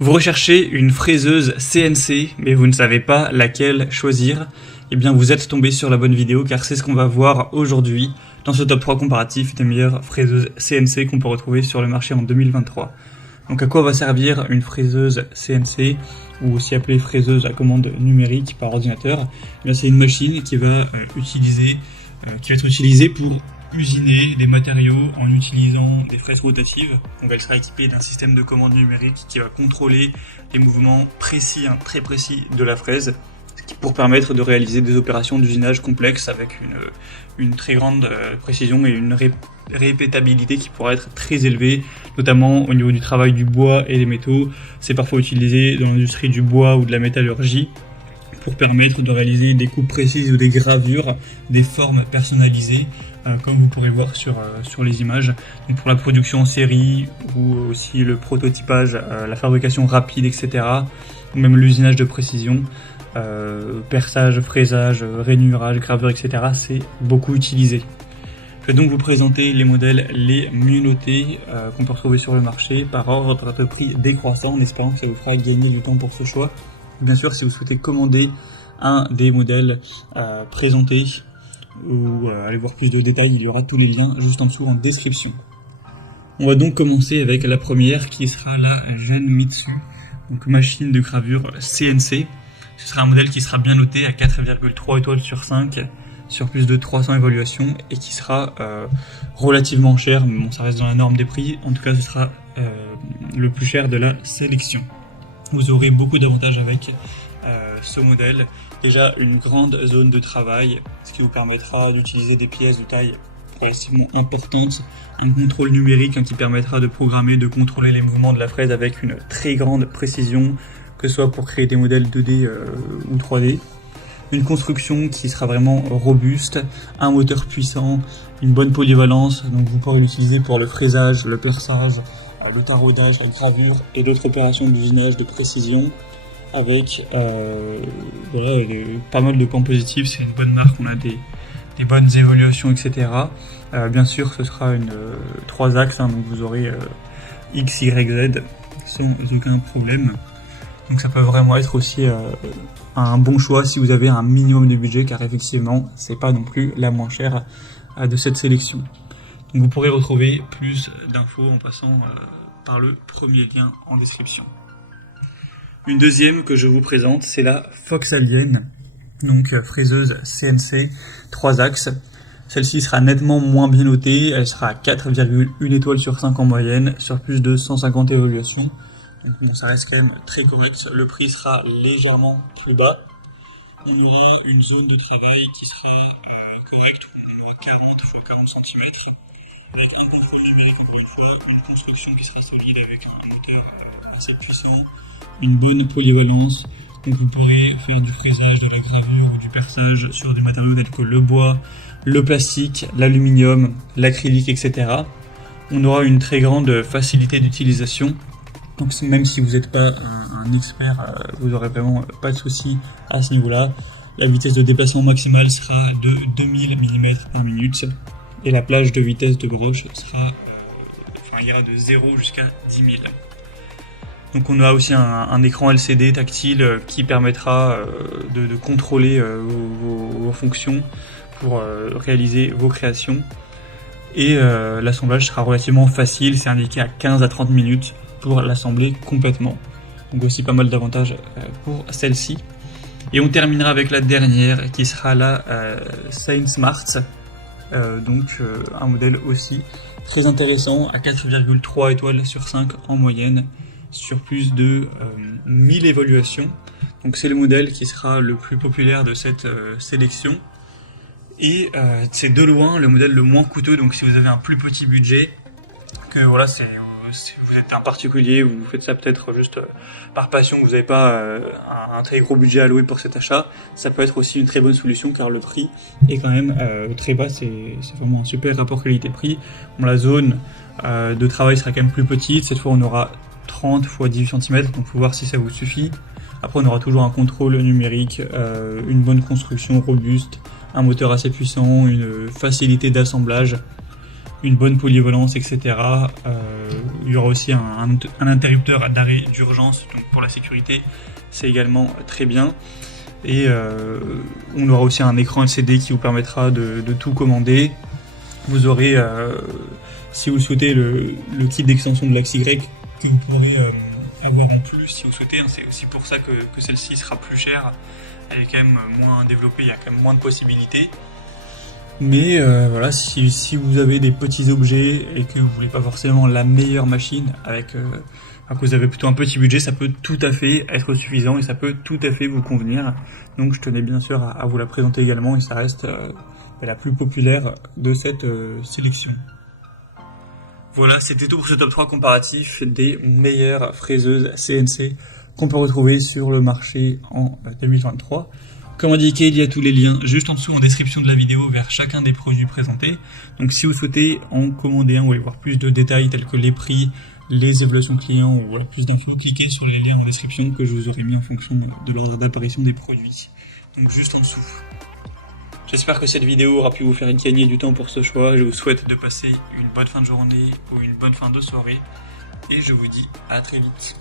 Vous recherchez une fraiseuse CNC, mais vous ne savez pas laquelle choisir. Eh bien, vous êtes tombé sur la bonne vidéo, car c'est ce qu'on va voir aujourd'hui dans ce top 3 comparatif des meilleures fraiseuses CNC qu'on peut retrouver sur le marché en 2023. Donc, à quoi va servir une fraiseuse CNC, ou aussi appelée fraiseuse à commande numérique par ordinateur? Eh bien, c'est une machine qui va être utilisée pour usiner des matériaux en utilisant des fraises rotatives. Donc elle sera équipée d'un système de commande numérique qui va contrôler les mouvements précis, très précis de la fraise, pour permettre de réaliser des opérations d'usinage complexes avec une très grande précision et une répétabilité qui pourra être très élevée, notamment au niveau du travail du bois et des métaux. C'est parfois utilisé dans l'industrie du bois ou de la métallurgie pour permettre de réaliser des coupes précises ou des gravures, des formes personnalisées, comme vous pourrez voir sur les images. Donc pour la production en série ou aussi le prototypage, la fabrication rapide, etc. Ou même l'usinage de précision, perçage, fraisage, rainurage, gravure, etc. C'est beaucoup utilisé. Je vais donc vous présenter les modèles les mieux notés qu'on peut retrouver sur le marché par ordre de prix décroissant, en espérant que ça vous fera gagner du temps pour ce choix. Bien sûr, si vous souhaitez commander un des modèles présentés ou aller voir plus de détails, il y aura tous les liens juste en dessous en description. On va donc commencer avec la première qui sera la Genmitsu, donc machine de gravure CNC. Ce sera un modèle qui sera bien noté à 4,3 étoiles sur 5 sur plus de 300 évaluations et qui sera relativement cher, mais bon, ça reste dans la norme des prix. En tout cas, ce sera le plus cher de la sélection. Vous aurez beaucoup d'avantages avec ce modèle. Déjà une grande zone de travail, ce qui vous permettra d'utiliser des pièces de taille relativement importante, un contrôle numérique qui permettra de programmer, de contrôler les mouvements de la fraise avec une très grande précision, que ce soit pour créer des modèles 2D ou 3D. Une construction qui sera vraiment robuste, un moteur puissant, une bonne polyvalence, donc vous pourrez l'utiliser pour le fraisage, le perçage, le taraudage, la gravure et d'autres opérations d'usinage de précision, avec pas mal de points positifs. C'est une bonne marque, on a des bonnes évaluations, etc. Bien sûr, ce sera une 3 axes, donc vous aurez X, Y, Z sans aucun problème. Donc ça peut vraiment être aussi un bon choix si vous avez un minimum de budget, car effectivement, c'est pas non plus la moins chère de cette sélection. Donc vous pourrez retrouver plus d'infos en passant par le premier lien en description. Une deuxième que je vous présente, c'est la Fox Alien, donc fraiseuse CNC 3 axes. Celle-ci sera nettement moins bien notée, elle sera à 4,1 étoiles sur 5 en moyenne, sur plus de 150 évaluations. Donc bon, ça reste quand même très correct, le prix sera légèrement plus bas. On aura une zone de travail qui sera correcte, on aura 40 x 40 cm, avec un contrôle numérique encore une fois, une construction qui sera solide avec un moteur assez puissant, une bonne polyvalence. Donc vous pourrez faire du fraisage, de la gravure ou du perçage sur des matériaux tels que le bois, le plastique, l'aluminium, l'acrylique, etc. On aura une très grande facilité d'utilisation. Donc même si vous n'êtes pas un expert, vous n'aurez vraiment pas de soucis à ce niveau-là. La vitesse de déplacement maximale sera de 2000 mm par minute et la plage de vitesse de broche ira de 0 jusqu'à 10 000. Donc on a aussi un écran LCD tactile qui permettra de contrôler vos fonctions pour réaliser vos créations. Et l'assemblage sera relativement facile, c'est indiqué à 15 à 30 minutes pour l'assembler complètement. Donc aussi pas mal d'avantages pour celle-ci. Et on terminera avec la dernière qui sera la SainSmart, un modèle aussi très intéressant à 4,3 étoiles sur 5 en moyenne sur plus de 1000 évaluations. Donc c'est le modèle qui sera le plus populaire de cette sélection. Et c'est de loin le modèle le moins coûteux, donc si vous avez un plus petit budget, que voilà, si vous êtes un particulier ou vous faites ça peut-être juste par passion, que vous n'avez pas un très gros budget alloué pour cet achat, ça peut être aussi une très bonne solution, car le prix est quand même très bas, c'est vraiment un super rapport qualité-prix. Bon, la zone de travail sera quand même plus petite, cette fois on aura 30 x 18 cm, donc il faut voir si ça vous suffit. Après on aura toujours un contrôle numérique, une bonne construction robuste, un moteur assez puissant, une facilité d'assemblage. une bonne polyvalence, etc. Il y aura aussi un interrupteur d'arrêt d'urgence, donc pour la sécurité, c'est également très bien. Et on aura aussi un écran LCD qui vous permettra de tout commander. Vous aurez, si vous souhaitez, le kit d'extension de l'axe Y que vous pourrez avoir en plus si vous souhaitez. C'est aussi pour ça que celle-ci sera plus chère. Elle est quand même moins développée, il y a quand même moins de possibilités. Mais voilà, si vous avez des petits objets et que vous voulez pas forcément la meilleure machine, que vous avez plutôt un petit budget, ça peut tout à fait être suffisant et ça peut tout à fait vous convenir. Donc je tenais bien sûr à vous la présenter également et ça reste la plus populaire de cette sélection. Voilà, c'était tout pour ce top 3 comparatif des meilleures fraiseuses CNC qu'on peut retrouver sur le marché en 2023. Comme indiqué, il y a tous les liens juste en dessous en description de la vidéo vers chacun des produits présentés. Donc si vous souhaitez en commander un ou aller voir plus de détails tels que les prix, les évaluations clients ou plus d'infos, cliquez sur les liens en description que je vous aurai mis en fonction de l'ordre d'apparition des produits. Donc juste en dessous. J'espère que cette vidéo aura pu vous faire gagner du temps pour ce choix. Je vous souhaite de passer une bonne fin de journée ou une bonne fin de soirée. Et je vous dis à très vite.